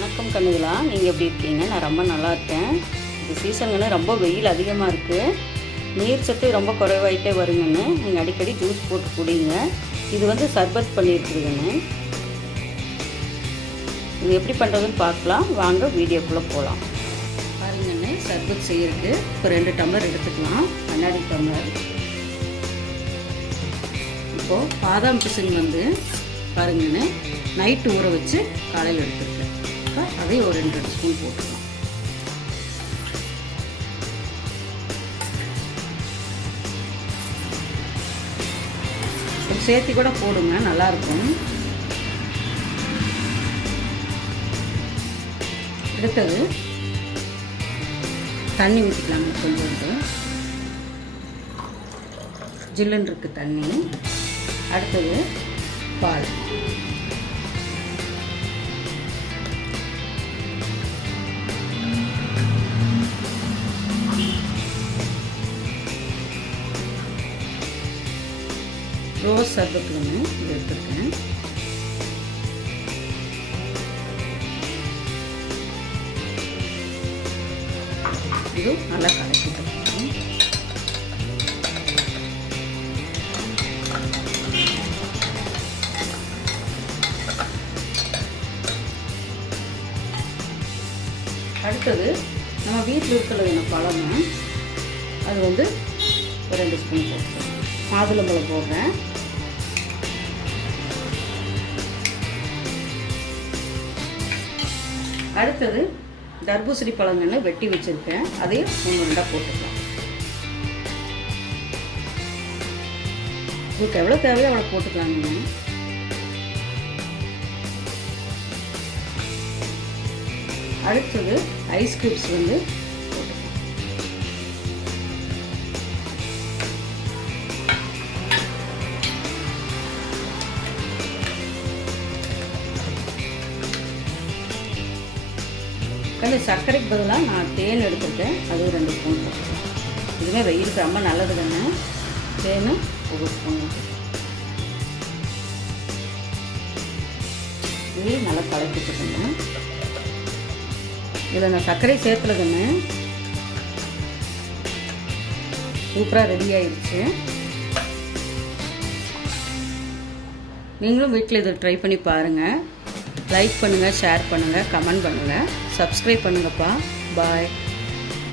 வணக்கம் கண்ணுகளா, நீங்கள் எப்படி இருக்கீங்க? நான் ரொம்ப நல்லா இருக்கேன். இந்த சீசனுங்கன்னு ரொம்ப வெயில் அதிகமாக இருக்குது. நீர் சத்து ரொம்ப குறைவாயிட்டே வருங்கன்னு நீங்கள் அடிக்கடி ஜூஸ் போட்டு குடிங்க. இது வந்து சர்பத் பண்ணியிருக்குதுங்கன்னு. இது எப்படி பண்ணுறதுன்னு பார்க்கலாம். வாங்க வீடியோக்குள்ளே போகலாம். பாருங்கன்னு சர்பத் செய்யறதுக்கு இப்போ 2 டம்ளர் எடுத்துக்கலாம். கண்ணாடி டம்ளர். இப்போது பாதாம் பிசின் வந்து பாருங்கன்னு நைட்டு ஊற வச்சு காலையில் எடுத்துருக்கேன். அதையும் ஒரு 2 ஸ்பூன் போட்டுக்கலாம். கொஞ்சம் சேர்த்து கூட போடுங்க, நல்லாயிருக்கும். அடுத்தது தண்ணி ஊற்றிக்கலாங்க. கொஞ்சோண்டு ஜில்லுன்னு இருக்குது தண்ணி. அடுத்தது பால். ரோஸ் சர்பத்துன்னு இது எடுத்துருக்கேன். இது நல்லா கலக்கிட்டு. அடுத்தது நம்ம வீட்டில் இருக்கிற பழம், அது வந்து ஒரு 2 ஸ்பூன் போட்டுக்கலாம். மாதுளம்பழம் போடுறேன். அடுத்தது தர்பூசணி பழங்கன்னு வெட்டி வச்சுருக்கேன். அதையும் 3 உருண்டை போட்டுக்கலாம். உங்களுக்கு எவ்வளோ தேவையோ அவ்வளோ போட்டுக்கலாங்க. அடுத்தது ஐஸ் கியூப்ஸ் வந்து போட்டுக்கலாம். கொஞ்சம் சர்க்கரைக்கு பதிலாக நான் தேன் எடுத்துருக்கேன். அது 2 ஸ்பூன் போட்டுக்கலாம். இதுவுமே வெயிலுக்கு ரொம்ப நல்லது தானே. தேன் 1 ஸ்பூன். இதையும் நல்லா கலக்கிட்டுக்கோங்க. இதில் நான் சர்க்கரை சேர்த்துலதுன்னு சூப்பராக ரெடி ஆயிடுச்சு. நீங்களும் வீட்டில் இதை ட்ரை பண்ணி பாருங்கள். லைக் பண்ணுங்கள், ஷேர் பண்ணுங்கள், கமெண்ட் பண்ணுங்கள், சப்ஸ்கிரைப் பண்ணுங்கப்பா. பாய்.